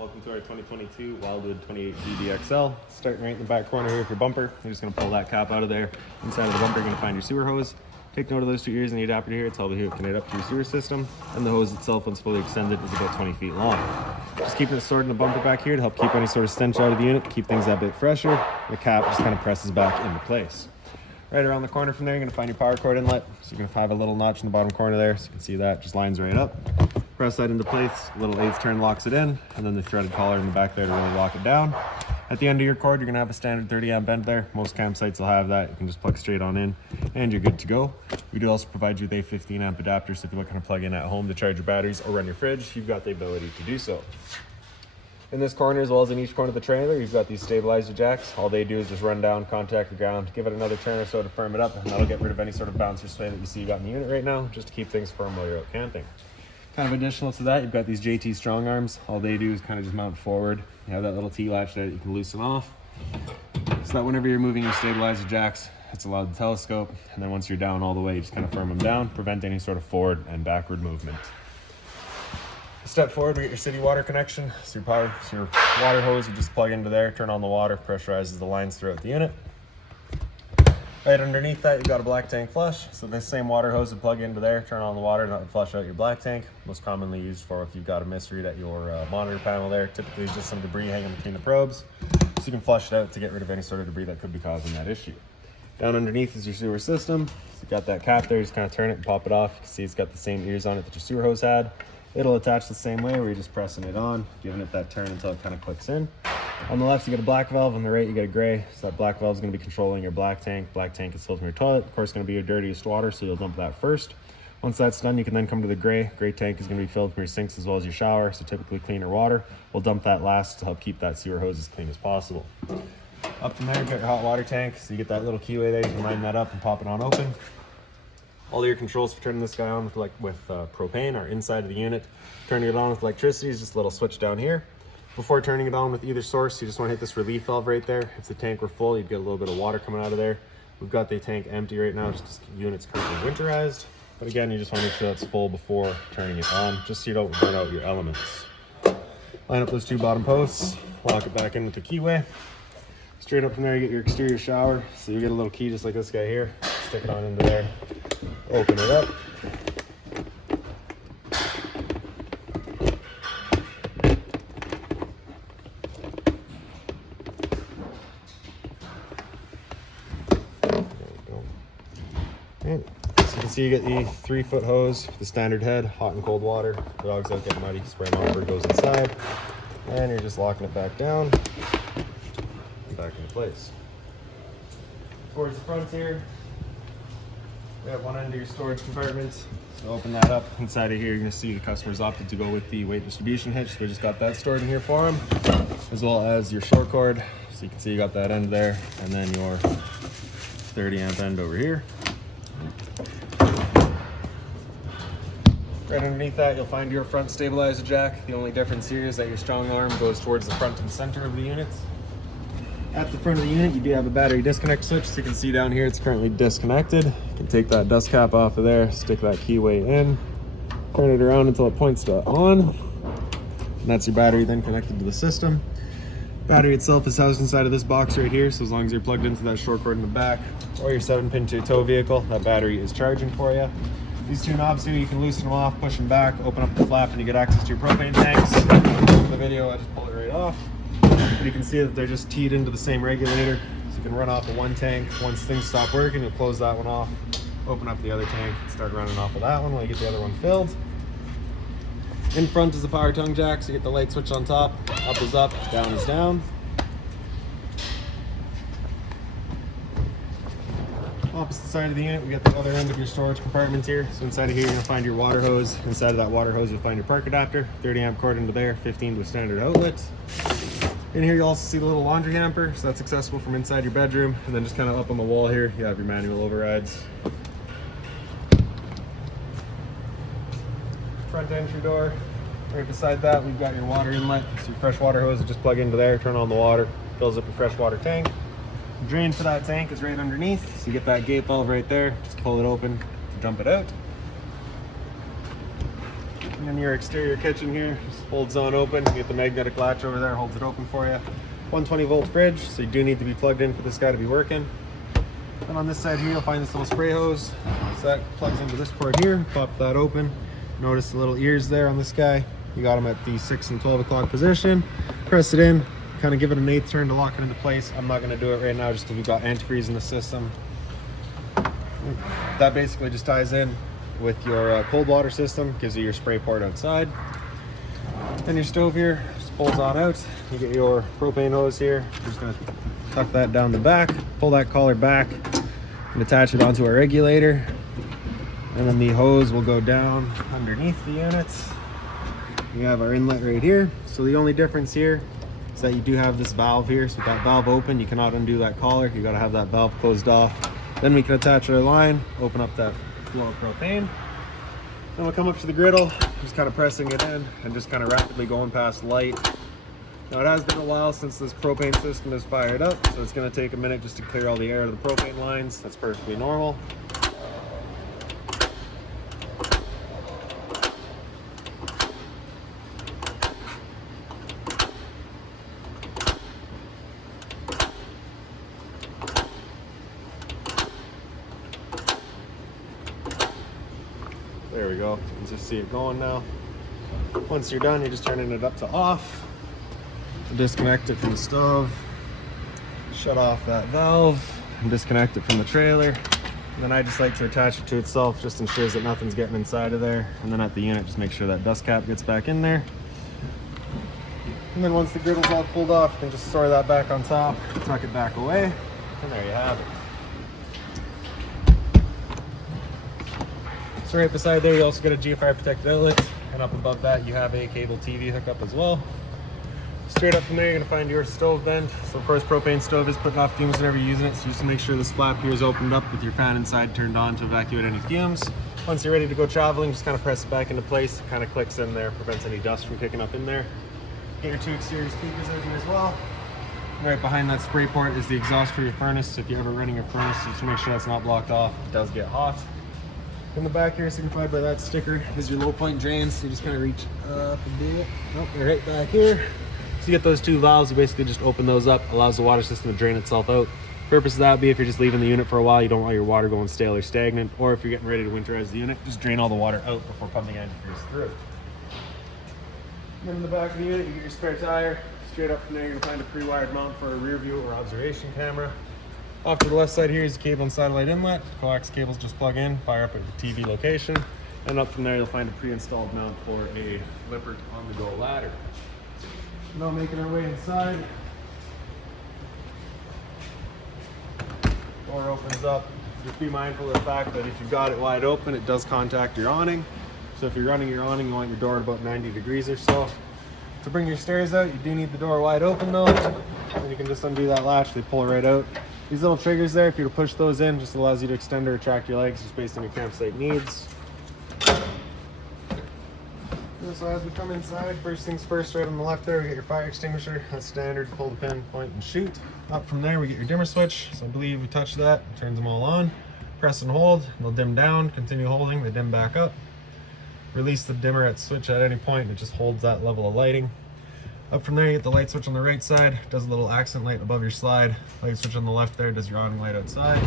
Welcome to our 2022 Wildwood 28 GDXL. Starting right in the back corner here for bumper. You're just going to pull that cap out of there. Inside of the bumper, you're going to find your sewer hose. Take note of those two ears and the adapter here. It's all to connect up to your sewer system. And the hose itself, once fully extended, is about 20 feet long. Just keeping it stored in the bumper back here to help keep any sort of stench out of the unit, keep things that bit fresher. The cap just kind of presses back into place. Right around the corner from there, you're going to find your power cord inlet. So you're going to have a little notch in the bottom corner there. So you can see that just lines right up. Press that into place, little 1/8 turn locks it in, and then the threaded collar in the back there to really lock it down. At the end of your cord, you're going to have a standard 30 amp bend there. Most campsites will have that. You can just plug straight on in, and you're good to go. We do also provide you with a 15 amp adapter, so if you're looking to plug in at home to charge your batteries or run your fridge, you've got the ability to do so. In this corner, as well as in each corner of the trailer, you've got these stabilizer jacks. All they do is just run down, contact the ground, give it another turn or so to firm it up, and that'll get rid of any sort of bounce or sway that you see you got in the unit right now, just to keep things firm while you're out camping. Kind of additional to that, you've got these JT strong arms. All they do is kind of just mount forward. You have that little T-latch that you can loosen off, so that whenever you're moving your stabilizer jacks, it's allowed to telescope, and then once you're down all the way, you just kind of firm them down, prevent any sort of forward and backward movement. Step forward, we get your city water connection. So your water hose, you just plug into there, turn on the water, pressurizes the lines throughout the unit. Right underneath that, you've got a black tank flush. So this same water hose would plug into there, turn on the water, and that would flush out your black tank. Most commonly used for if you've got a misread at your monitor panel there. Typically it's just some debris hanging between the probes. So you can flush it out to get rid of any sort of debris that could be causing that issue. Down underneath is your sewer system. So you've got that cap there, you just kind of turn it and pop it off. You can see it's got the same ears on it that your sewer hose had. It'll attach the same way, where you're just pressing it on, giving it that turn until it kind of clicks in. On the left, you get a black valve. On the right, you get a gray. So that black valve is going to be controlling your black tank. Black tank is filled from your toilet. Of course, going to be your dirtiest water, so you'll dump that first. Once that's done, you can then come to the gray. Gray tank is going to be filled from your sinks as well as your shower, so typically cleaner water. We'll dump that last to help keep that sewer hose as clean as possible. Up from there, you got your hot water tank. So you get that little keyway there. You can line that up and pop it on open. All your controls for turning this guy on with propane are inside of the unit. Turning it on with electricity is just a little switch down here. Before turning it on with either source, you just want to hit this relief valve right there. If the tank were full, you'd get a little bit of water coming out of there. We've got the tank empty right now just because the unit's currently winterized. But again, you just want to make sure that's full before turning it on, just so you don't burn out your elements. Line up those two bottom posts, lock it back in with the keyway. Straight up from there, you get your exterior shower. So you get a little key just like this guy here. Stick it on into there. Open it up. There we go. And so you can see you get the 3-foot hose, the standard head, hot and cold water. The dogs out get muddy, spray them over, it goes inside. And you're just locking it back down and back into place. Towards the front here, we have one end of your storage compartment. So open that up. Inside of here, you're going to see the customer's opted to go with the weight distribution hitch. So we just got that stored in here for them, as well as your short cord. So you can see you got that end there, and then your 30 amp end over here. Right underneath that, you'll find your front stabilizer jack. The only difference here is that your strong arm goes towards the front and center of the unit. At the front of the unit, you do have a battery disconnect switch. So you can see down here, it's currently disconnected. You can take that dust cap off of there, stick that keyway in, turn it around until it points to on. And that's your battery then connected to the system. Battery itself is housed inside of this box right here. So as long as you're plugged into that short cord in the back or your 7-pin to your tow vehicle, that battery is charging for you. These two knobs here, you can loosen them off, push them back, open up the flap, and you get access to your propane tanks. In the video, I just pull it right off. And you can see that they're just teed into the same regulator. So you can run off of one tank. Once things stop working, you'll close that one off, open up the other tank, and start running off of that one while you get the other one filled. In front is the power tongue jack, so you get the light switch on top. Up is up, down is down. Opposite side of the unit, we got the other end of your storage compartment here. So inside of here, you're gonna find your water hose. Inside of that water hose, you'll find your park adapter, 30 amp cord into there, 15 to a standard outlet. In here, you also see the little laundry hamper. So that's accessible from inside your bedroom. And then just kind of up on the wall here, you have your manual overrides. Front entry door. Right beside that, we've got your water inlet. So your fresh water hose will just plug into there, turn on the water, fills up your fresh water tank. Drain for that tank is right underneath, so you get that gate valve right there. Just pull it open to dump it out. And your exterior kitchen here just folds on open. You get the magnetic latch over there, holds it open for you. 120 volt fridge, so you do need to be plugged in for this guy to be working. And on this side here, you'll find this little spray hose. So that plugs into this port here. Pop that open. Notice the little ears there on this guy. You got them at the 6 and 12 o'clock position. Press it in, kind of give it an 1/8 turn to lock it into place. I'm not going to do it right now just because we've got antifreeze in the system. That basically just ties in with your cold water system, gives you your spray port outside. Then your stove here just pulls on out. You get your propane hose here. You're just going to tuck that down the back, pull that collar back, and attach it onto our regulator. And then the hose will go down underneath the units. We have our inlet right here. So the only difference here is that you do have this valve here. So with that valve open, you cannot undo that collar. You got to have that valve closed off. Then we can attach our line, open up that flow of propane. Then we'll come up to the griddle, just kind of pressing it in and just kind of rapidly going past light. Now it has been a while since this propane system is fired up, so it's going to take a minute just to clear all the air out of the propane lines. That's perfectly normal. There we go. You can just see it going now. Once you're done, you're just turning it up to off. Disconnect it from the stove. Shut off that valve and disconnect it from the trailer. And then I just like to attach it to itself, just ensures that nothing's getting inside of there. And then at the unit, just make sure that dust cap gets back in there. And then once the griddle's all pulled off, you can just store that back on top, tuck it back away, and there you have it. So right beside there, you also get a GFI protected outlet, and up above that, you have a cable TV hookup as well. Straight up from there, you're gonna find your stove vent. So of course, propane stove is putting off fumes whenever you're using it, so just to make sure this flap here is opened up with your fan inside turned on to evacuate any fumes. Once you're ready to go traveling, just kind of press it back into place. It kind of clicks in there, prevents any dust from kicking up in there. Get your 2 exterior speakers out here as well. Right behind that spray port is the exhaust for your furnace. So if you're ever running your furnace, just make sure that's not blocked off. It does get hot. In the back here, signified by that sticker, is your low point drain. So you just kind of reach up and do it. Nope, you're right back here. So you get those 2 valves, you basically just open those up, allows the water system to drain itself out. Purpose of that would be if you're just leaving the unit for a while, you don't want your water going stale or stagnant, or if you're getting ready to winterize the unit, just drain all the water out before pumping antifreeze through. And then in the back of the unit, you get your spare tire. Straight up from there, you're gonna find a pre-wired mount for a rear view or observation camera. Off to the left side here is the cable and satellite inlet. Coax cables just plug in, fire up at the TV location. And up from there, you'll find a pre-installed mount for a Lippert on-the-go ladder. Now making our way inside. Door opens up. Just be mindful of the fact that if you've got it wide open, it does contact your awning. So if you're running your awning, you want your door at about 90 degrees or so. To bring your stairs out, you do need the door wide open though. And you can just undo that latch, they pull right out. These little triggers there, if you were to push those in, just allows you to extend or retract your legs just based on your campsite needs. So as we come inside, first things first, right on the left there, we get your fire extinguisher. That's standard, pull the pin, point and shoot. Up from there, we get your dimmer switch. So I believe we touch that, it turns them all on. Press and hold, they'll dim down, continue holding, they dim back up. Release the dimmer at switch at any point, and it just holds that level of lighting. Up from there, you get the light switch on the right side, does a little accent light above your slide. Light switch on the left there does your awning light outside.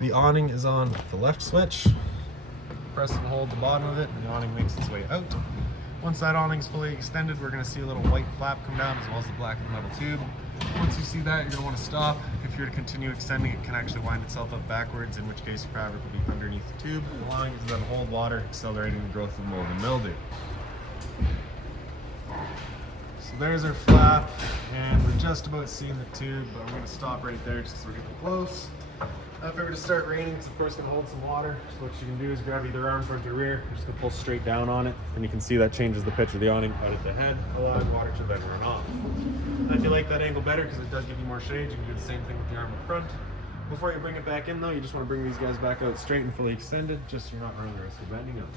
The awning is on the left switch. Press and hold the bottom of it, and the awning makes its way out. Once that awning is fully extended, we're going to see a little white flap come down as well as the black and metal tube. Once you see that, you're going to want to stop. If you're to continue extending, it can actually wind itself up backwards, in which case your fabric will be underneath the tube, allowing it to then hold water, accelerating the growth of mold and mildew. So there's our flap, and we're just about seeing the tube, but I'm going to stop right there just so we're getting close. If it were to start raining, it's of course going to hold some water. So what you can do is grab either arm towards your rear, you're just going to pull straight down on it, and you can see that changes the pitch of the awning out at the head, allowing water to then run off. And if you like that angle better, because it does give you more shade, you can do the same thing with the arm in front. Before you bring it back in though, you just want to bring these guys back out straight and fully extended, just so you're not running the risk of bending them.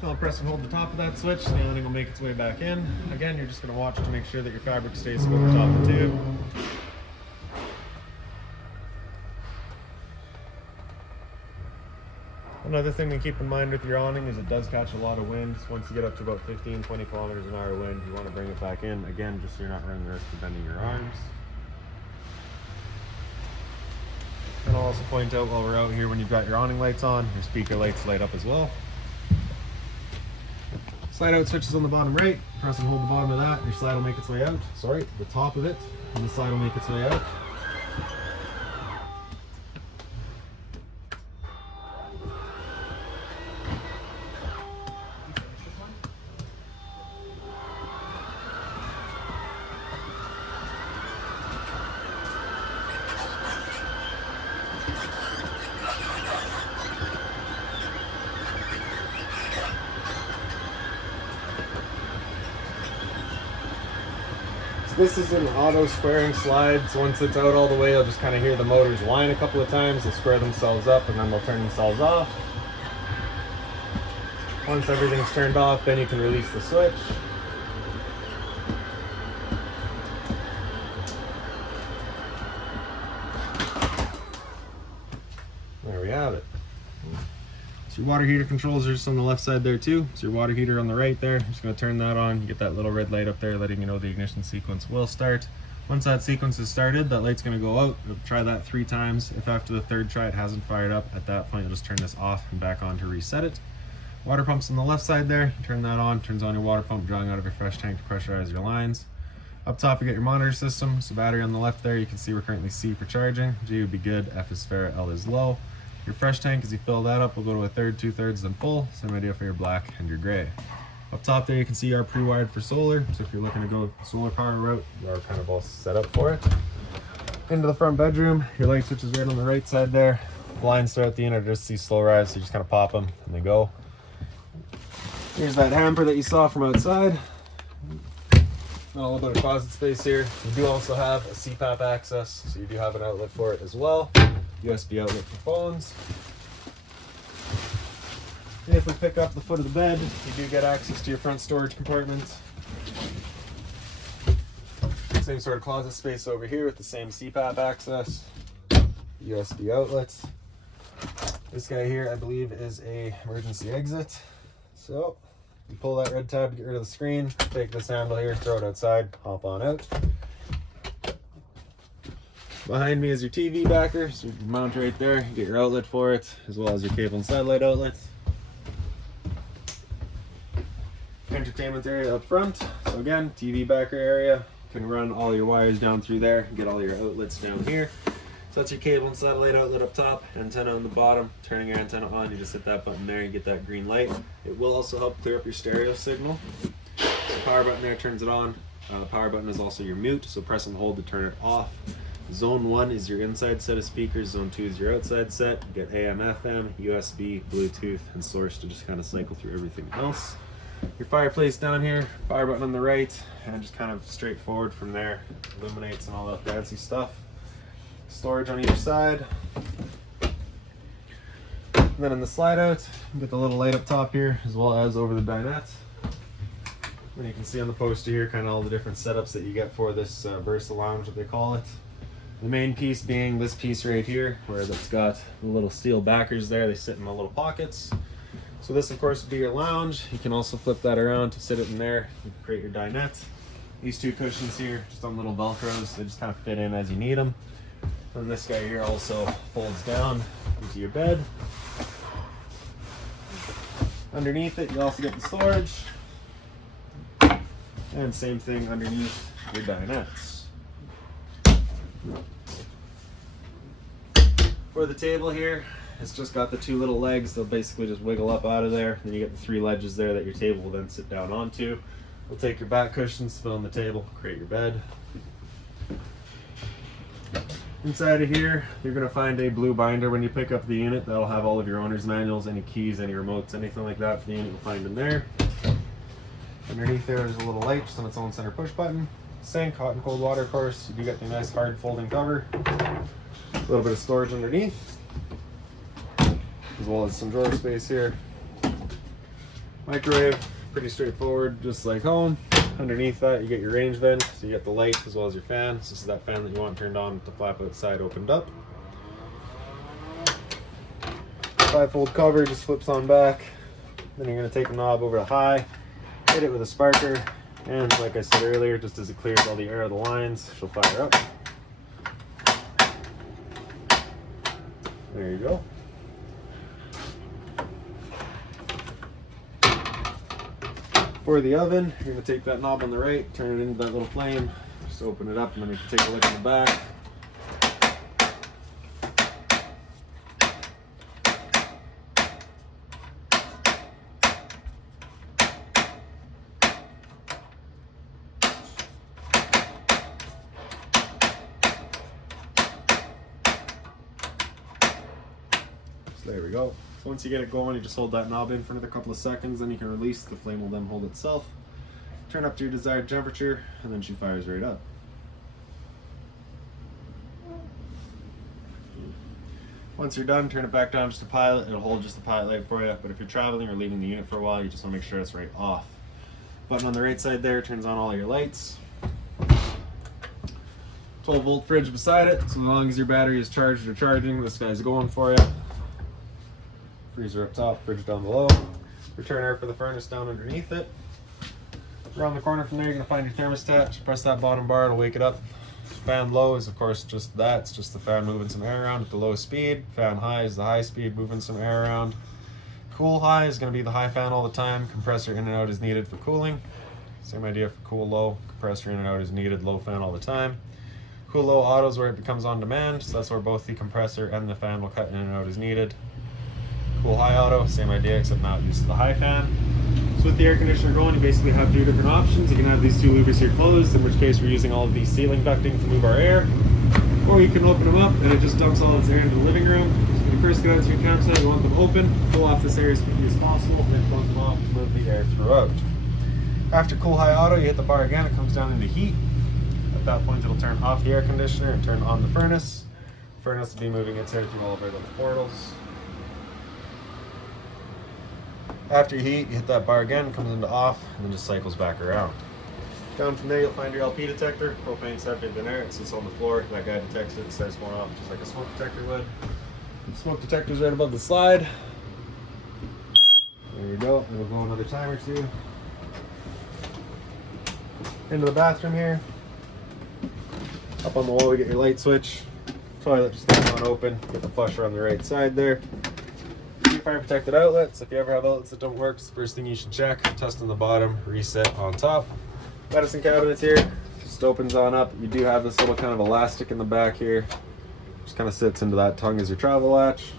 So I'll press and hold the top of that switch, the awning will make its way back in. Again, you're just going to watch to make sure that your fabric stays above the top of the tube. And Another thing to keep in mind with your awning is it does catch a lot of wind. Once you get up to about 15-20 kilometers an hour wind, you want to bring it back in, again, just so you're not running the risk of bending your arms. And I'll also point out while we're out here, when you've got your awning lights on, your speaker lights light up as well. Slide out switches on the bottom right, press and hold the bottom of that, your slide will make its way out. Sorry, the top of it, and the slide will make its way out. This is an auto squaring slide, so once it's out all the way, you'll just kind of hear the motors whine a couple of times. They'll square themselves up and then they'll turn themselves off. Once everything's turned off, then you can release the switch. There we have it. So your water heater controls are just on the left side there too. So your water heater on the right there, I'm just going to turn that on. You get that little red light up there letting you know the ignition sequence will start. Once that sequence is started, that light's going to go out. You'll try that 3 times. If after the 3rd try it hasn't fired up, at that point you'll just turn this off and back on to reset it. Water pump's on the left side there. You turn that on, turns on your water pump, drawing out of your fresh tank to pressurize your lines. Up top you get your monitor system. So battery on the left there, you can see we're currently C for charging. G would be good, F is fair, L is low. Your fresh tank, as you fill that up, will go to 1/3, 2/3, then full. Same idea for your black and your gray. Up top there, you can see you are pre-wired for solar. So if you're looking to go solar power route, you are kind of all set up for it. Into the front bedroom, your light switch is right on the right side there. Blinds throughout the unit are just these slow rise, so you just kind of pop them and they go. Here's that hamper that you saw from outside. A little bit of closet space here. You do also have a CPAP access, so you do have an outlet for it as well. USB outlet for phones. And if we pick up the foot of the bed, you do get access to your front storage compartment. Same sort of closet space over here with the same CPAP access. USB outlets. This guy here, I believe, is a emergency exit. So you pull that red tab to get rid of the screen, take this handle here, throw it outside, hop on out. Behind me is your TV backer, so you can mount right there, get your outlet for it, as well as your cable and satellite outlets. Entertainment area up front. So again, TV backer area. You can run all your wires down through there, get all your outlets down here. So that's your cable and satellite outlet up top, antenna on the bottom. Turning your antenna on, you just hit that button there and get that green light. It will also help clear up your stereo signal. The power button there turns it on. The power button is also your mute, so press and hold to turn it off. Zone 1 is your inside set of speakers, Zone 2 is your outside set. You get AM, FM, USB, Bluetooth, and source to just kind of cycle through everything else. Your fireplace down here, fire button on the right, and just kind of straightforward from there. Illuminates and all that fancy stuff. Storage on either side. And then in the slide out, you get the little light up top here, as well as over the dinette. And you can see on the poster here kind of all the different setups that you get for this Versa Lounge, what they call it. The main piece being this piece right here, where it's got the little steel backers there. They sit in the little pockets. So this, of course, would be your lounge. You can also flip that around to sit it in there. You can create your dinette. These 2 cushions here, just on little Velcros. They just kind of fit in as you need them. And this guy here also folds down into your bed. Underneath it, you also get the storage. And same thing underneath your dinettes. For the table here, it's just got the 2 little legs. They'll basically just wiggle up out of there. Then you get the 3 ledges there that your table will then sit down onto. We'll take your back cushions, fill in the table, create your bed. Inside of here, you're going to find a blue binder when you pick up the unit. That'll have all of your owner's manuals, any keys, any remotes, anything like that for the unit, you'll find in there. Underneath there's a little light just on its own center push button. Sink, hot and cold water, of course. You do get the nice hard folding cover. A little bit of storage underneath, as well as some drawer space here. Microwave, pretty straightforward, just like home. Underneath that, you get your range vent, so you get the light as well as your fan. So this is that fan that you want turned on with the flap outside opened up. 5-fold cover just flips on back. Then you're going to take the knob over to high, hit it with a sparker, and like I said earlier, just as it clears all the air of the lines, she'll fire up. There you go. For the oven, you're going to take that knob on the right, turn it into that little flame, just open it up, and then you can take a look in the back. So there we go. So once you get it going, you just hold that knob in for another couple of seconds, then you can release. The flame will then hold itself. Turn up to your desired temperature, and then she fires right up. Once you're done, turn it back down just to pilot. It'll hold just the pilot light for you, but if you're traveling or leaving the unit for a while, you just want to make sure it's right off. Button on the right side there turns on all your lights. 12-volt fridge beside it, so as long as your battery is charged or charging, this guy's going for you. Freezer up top, fridge down below. Return air for the furnace down underneath it. Around the corner from there, you're going to find your thermostat. Just press that bottom bar, it'll wake it up. Fan low is, of course, just that. It's just the fan moving some air around at the low speed. Fan high is the high speed, moving some air around. Cool high is going to be the high fan all the time. Compressor in and out is needed for cooling. Same idea for cool low. Compressor in and out is needed, low fan all the time. Cool low auto is where it becomes on demand. So that's where both the compressor and the fan will cut in and out as needed. Cool high auto, same idea, except now it uses the high fan. So with the air conditioner going, you basically have two different options. You can have these two louvers here closed, in which case we're using all of these ceiling ducting to move our air. Or you can open them up and it just dumps all its air into the living room. So when you first get out to your campsite, you want them open, pull off this air as quickly as possible, then close them off to move the air throughout. After cool high auto, you hit the bar again, it comes down into heat. At that point, it'll turn off the air conditioner and turn on the furnace. The furnace will be moving its air through all of our little portals. After you heat, you hit that bar again, comes into off, and then just cycles back around. Down from there, you'll find your LP detector, propane, septic, then air. It sits on the floor. That guy detects it and starts going off just like a smoke detector would. The smoke detector's right above the slide. There we go. It'll go another time or two. Into the bathroom here. Up on the wall, we get your light switch. Toilet just comes on open. Get the flusher on the right side there. Fire protected outlets. If you ever have outlets that don't work, it's the first thing you should check. Test on the bottom, reset on top. Medicine cabinets here, just opens on up. You do have this little kind of elastic in the back here. Just kind of sits into that tongue as your travel latch.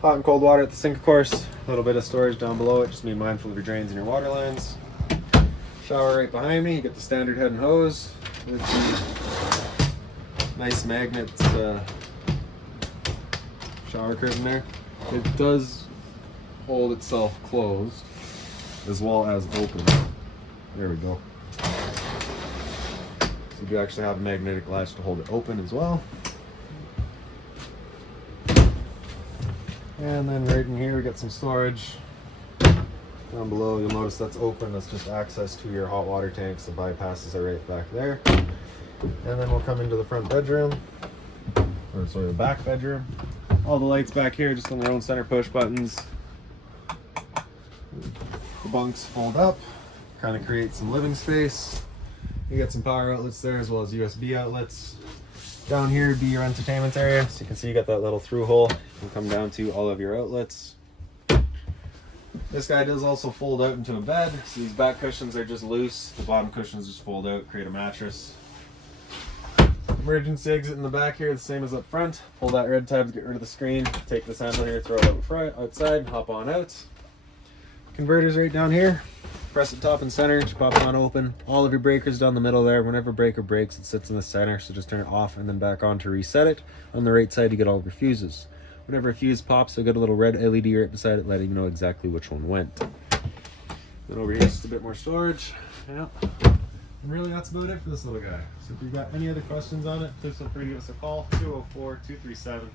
Hot and cold water at the sink, of course. A little bit of storage down below it. Just be mindful of your drains and your water lines. Shower right behind me. You get the standard head and hose. Nice magnet shower curtain there. It does hold itself closed as well as open. There we go. So you do actually have a magnetic latch to hold it open as well. And then right in here we got some storage. Down below you'll notice that's open. That's just access to your hot water tanks. The bypasses are right back there. And then we'll come into the front bedroom, or sorry, the back bedroom. All the lights back here just on their own center push buttons. The bunks fold up, kind of create some living space. You got some power outlets there as well as USB outlets. Down here would be your entertainment area. So you can see you got that little through hole. You can come down to all of your outlets. This guy does also fold out into a bed. So these back cushions are just loose. The bottom cushions just fold out, create a mattress. Emergency exit in the back here, the same as up front. Pull that red tab to get rid of the screen. Take this handle here, throw it out front, outside, and hop on out. Converters right down here. Press it top and center, just pop it on open. All of your breakers down the middle there. Whenever a breaker breaks, it sits in the center, so just turn it off and then back on to reset it. On the right side, you get all of your fuses. Whenever a fuse pops, you'll get a little red LED right beside it, letting you know exactly which one went. Then over here is just a bit more storage. Yeah. And really, that's about it for this little guy. So if you've got any other questions on it, please feel free to give us a call, 204-237-7272.